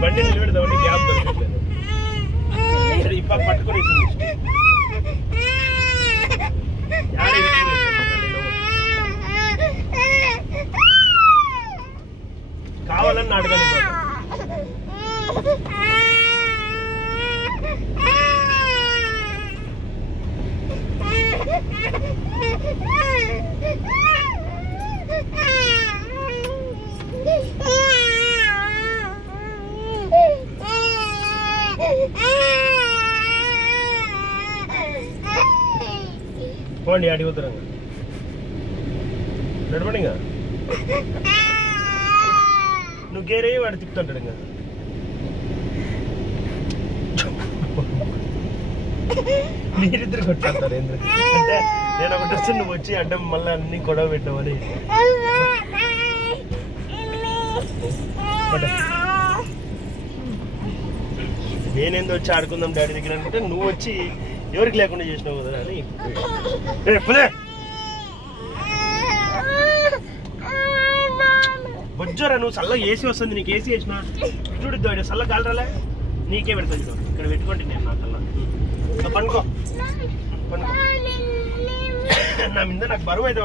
బండి నిలబెడదామండి గ్యాప్ దొరకట్లేదు ఈ పాప పట్టుకొని కావాలని అడగాలి పోండి అడిగుతారంగా నడపండి ఇంకా నువ్వు గేరే వాడు తిప్పుతుంటాడు ఇంకా మీరిద్దరు కొట్టారు ఎందుకు అంటే నేను ఒకటి వస్తే నువ్వు వచ్చి అడ్డం మళ్ళీ అన్ని గొడవ పెట్టామని నేనేందో వచ్చి ఆడుకుందాం డాడీ దగ్గర అనుకుంటే నువ్వు వచ్చి ఎవరికి లేకుండా చేసినావు కదా అని బొజ్జోరా నువ్వు చల్ల ఏసీ వస్తుంది నీకు ఏసీ వేసిన చూడుద్దు చల్ల కాలరాలే నీకే పెడతాను ఇక్కడ పెట్టుకోండి నేను నా కల్లా పండుకో పండుకో నా మీద నాకు బరువు అయితే